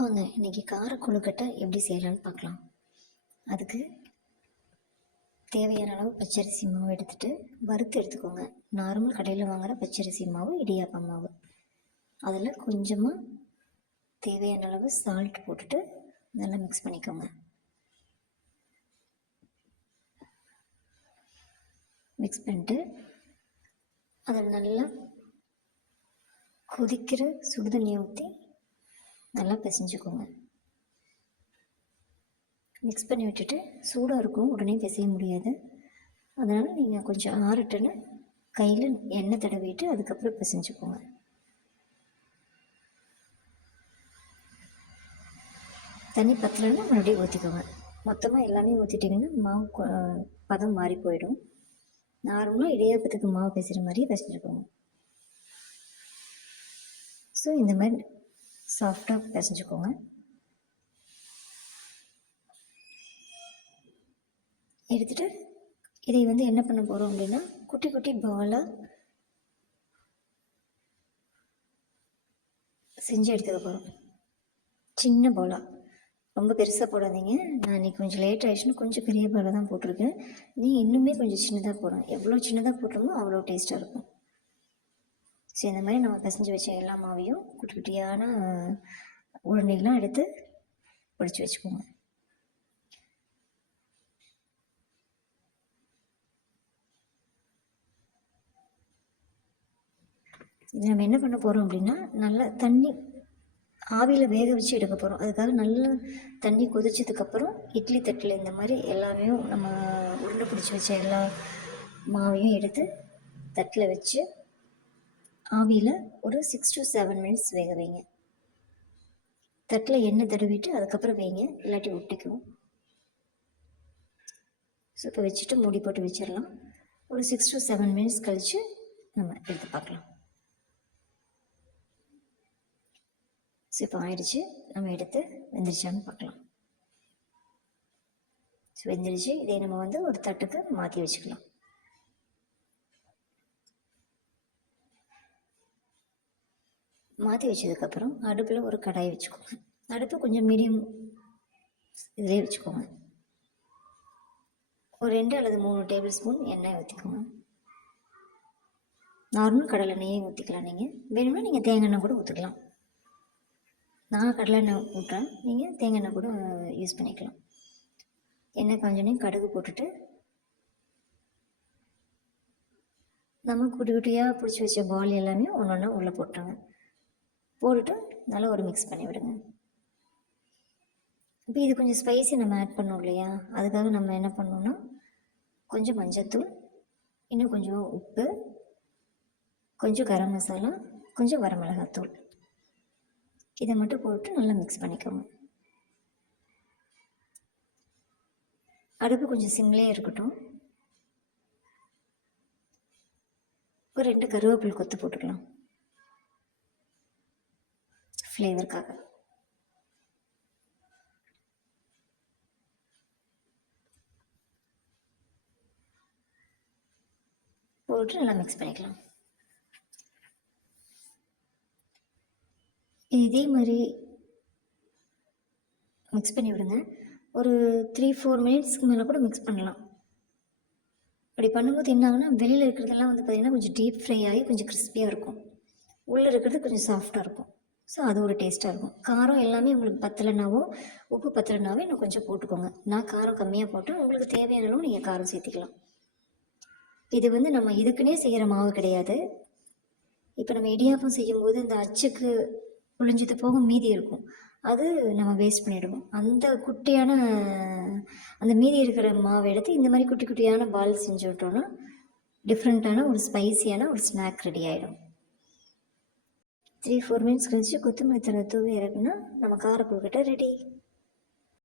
வாங்க இன்றைக்கி கார கொழுக்கட்டை எப்படி செய்யலான்னு பார்க்கலாம். அதுக்கு தேவையான அளவு பச்சரிசி மாவு எடுத்துகிட்டு வறுத்து எடுத்துக்கோங்க. நார்மல் கடையில் வாங்குகிற பச்சரிசி மாவு இடியாப்பம் மாவு. அதில் கொஞ்சமாக தேவையான அளவு சால்ட் போட்டுட்டு நல்லா மிக்ஸ் பண்ணிக்கோங்க. மிக்ஸ் பண்ணிட்டு அதை நல்லா கொதிக்கிற சுடுதண்ணியை ஊற்றி நல்லா பிசைஞ்சுக்கோங்க. மிக்ஸ் பண்ணி விட்டுட்டு சூடாக இருக்கும் உடனே பிசைய முடியாது. அதனால் நீங்கள் கொஞ்சம் ஆறட்டுன்னு கையில் எண்ணெய் தடவிட்டு அதுக்கப்புறம் பிசைஞ்சுக்கோங்க. தண்ணி பத்தலைன்னா மறுபடியும் ஊற்றிக்கோங்க மொத்தமாக எல்லாமே ஊற்றிட்டிங்கன்னா மாவு கொ- பதம் மாறி போயிடும். நார்மலாக இடியாப்பத்துக்கு மாவு பேசுகிற மாதிரியே பிசைஞ்சுக்கோங்க. ஸோ இந்த மாதிரி சாஃப்டாக பிசைஞ்சுக்கோங்க. எடுத்துட்டு இதை வந்து என்ன பண்ண போகிறோம் அப்படின்னா குட்டி குட்டி பாலாக செஞ்சு எடுத்துக்க போகிறோம் சின்ன பாலாக ரொம்ப பெருசாக போடாதீங்க. நான் இன்னைக்கு கொஞ்சம் லேட் ஆகிடுச்சுன்னு கொஞ்சம் பெரிய பாலாக தான் போட்டிருக்கேன். நீ இன்னுமே கொஞ்சம் சின்னதாக போடணும் எவ்வளோ சின்னதாக போட்டோமோ அவ்வளோ டேஸ்ட்டாக இருக்கும். ஸோ இந்த மாதிரி நம்ம பிசைஞ்சு வச்ச எல்லா மாவையும் குட்டி குட்டியான உருண்டைகள்லாம் எடுத்து பிடிச்சி வச்சுக்கோங்க. இது நம்ம என்ன பண்ண போகிறோம் அப்படின்னா நல்லா தண்ணி ஆவியில் வேக வச்சு எடுக்க போகிறோம் அதுக்காக நல்லா தண்ணி கொதிச்சதுக்கப்புறம் இட்லி தட்டில் இந்த மாதிரி எல்லாமே நம்ம உருண்டை பிடிச்சி வச்ச எல்லா மாவையும் எடுத்து தட்டில் வச்சு ஆவியில் ஒரு சிக்ஸ் டு செவன் மினிட்ஸ் வேக வைங்க. தட்டில் எண்ணெய் தடவிட்டு அதுக்கப்புறம் வைங்க. இல்லாட்டி ஒட்டிக்கும் ஸோ இப்போ வச்சுட்டு மூடி போட்டு வச்சிடலாம். ஒரு சிக்ஸ் டு செவன் மினிட்ஸ் கழித்து நம்ம எடுத்து பார்க்கலாம். ஸோ இப்போ ஆயிடுச்சு. நம்ம எடுத்து வெந்திரிச்சான்னு பார்க்கலாம். ஸோ வெந்திரிச்சு. இதை நம்ம வந்து ஒரு தட்டுக்கு மாற்றி வச்சுக்கலாம். மாற்றி வச்சதுக்கப்புறம் அடுப்பில் ஒரு கடாய் வச்சுக்கோங்க. அடுப்பு கொஞ்சம் மீடியம் இதிலே வச்சுக்கோங்க. ஒரு ரெண்டு அல்லது மூணு டேபிள் ஸ்பூன் எண்ணெய் ஊற்றிக்கோங்க நார்மல் கடலை எண்ணெயே ஊற்றிக்கலாம் நீங்கள் வேணும்னா நீங்கள் தேங்காய் எண்ணெய் கூட ஊற்றிக்கலாம் நான் கடலை எண்ணெய் ஊட்டுறேன். நீங்கள் தேங்காய் எண்ணெய் கூட யூஸ் பண்ணிக்கலாம். எண்ணெய் காஞ்சோடனே கடுகு போட்டுட்டு நம்ம குட்டி குட்டியாக பிடிச்சி வச்ச பால் எல்லாமே ஒன்று ஒன்றா உள்ளே போட்டுருங்க. போட்டுட்டு நல்லா ஒரு மிக்ஸ் பண்ணி விடுங்க. இப்போ இது கொஞ்சம் ஸ்பைசி நம்ம ஆட் பண்ணோம் இல்லையா? அதுக்காக நம்ம என்ன பண்ணோம்னா கொஞ்சம் மஞ்சத்தூள் இன்னும் கொஞ்சம் உப்பு கொஞ்சம் கரம் மசாலா கொஞ்சம் வரமிளகாத்தூள். இதை மட்டும் போட்டு நல்லா மிக்ஸ் பண்ணிக்கோங்க. அடுப்பு கொஞ்சம் சிம்லேயே இருக்கட்டும். ஒரு ரெண்டு கருவேப்பிலை கொத்து போட்டுக்கலாம். ஃப்ளேவருக்காக போட்டு நல்லா மிக்ஸ் பண்ணிக்கலாம். இதே மாதிரி மிக்ஸ் பண்ணி விடுங்க. ஒரு த்ரீ ஃபோர் மினிட்ஸ்க்கு மேலே கூட மிக்ஸ் பண்ணலாம். அப்படி பண்ணும்போது என்ன ஆகுனா வெளியில் இருக்கிறதெல்லாம் வந்து பார்த்திங்கன்னா கொஞ்சம் டீப் ஃப்ரை ஆகி கொஞ்சம் கிறிஸ்பியாக இருக்கும். உள்ளே இருக்கிறது கொஞ்சம் சாஃப்டாக இருக்கும். ஸோ அது ஒரு டேஸ்ட்டாக இருக்கும். காரம் எல்லாமே உங்களுக்கு பத்தலைனாவோ உப்பு பத்தலைனாவோ இன்னும் கொஞ்சம் போட்டுக்கோங்க. நான் காரம் கம்மியாக போட்டேன். உங்களுக்கு தேவையான அளவு நீங்கள் காரம் சேர்த்திக்கலாம். இது வந்து நம்ம இதுக்குன்னே செய்கிற மாவு கிடையாது. இப்போ நம்ம இடியாப்பம் செய்யும்போது இந்த அச்சுக்கு புழிஞ்சது போக மீதி இருக்கும். அது நம்ம வேஸ்ட் பண்ணிடுவோம். அந்த குட்டியான அந்த மீதி இருக்கிற மாவை எடுத்து இந்த மாதிரி குட்டி குட்டியான பால் செஞ்சு விட்டோன்னா டிஃப்ரெண்ட்டான ஒரு ஸ்பைசியான ஒரு ஸ்நாக் ரெடி ஆகிடும் த்ரீ ஃபோர் மினிட்ஸ் கழிச்சு கொத்தமல்லி தழை தூவி இறக்குனா நம்ம கார கொழுக்கட்டை ரெடி